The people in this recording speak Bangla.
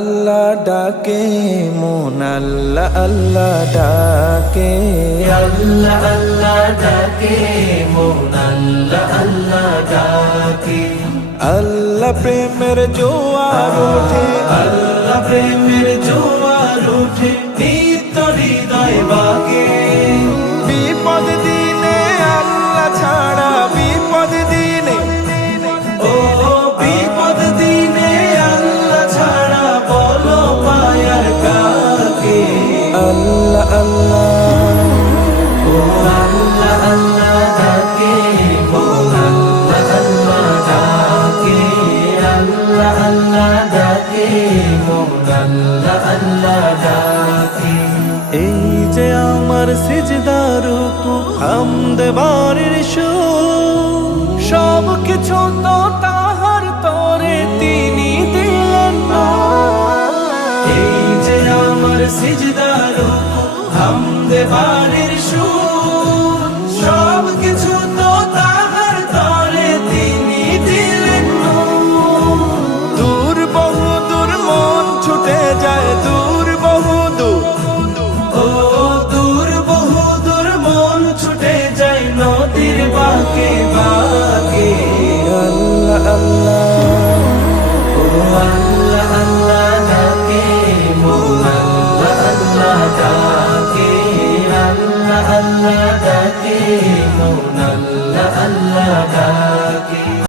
আল্লাহ ডাকে মন আল্লাহ আল্লাহ ডাকে আল্লাহ আল্লাহ ডাকে মন আল্লাহ আল্লাহ ডাকে আল্লাহ প্রেমের জোয়ার ওঠে আল্লাহ প্রেমের জোয়ার ওঠে নিত্য হৃদয় বাগে বিপদ দিনে আল্লাহ ছাড়া বিপদ দিনে ও বিপদ দিনে আল্লাহ ছাড়া বলো পায়ার কাকে আল্লাহ আল্লাহ ও আল্লাহ আল্লাহ ডাকে মন আল্লাহ আল্লাহ ডাকে আল্লাহ আল্লাহ ডাকে মন আল্লাহ আল্লাহ ডাকে এই যে আমার সিজদার রুকু হামদ বাড়ির সুর সব কিছু তো তাহার তরে তিনি দিলেন না এই যে আমার সিজদার হামদে বাড়ির সুর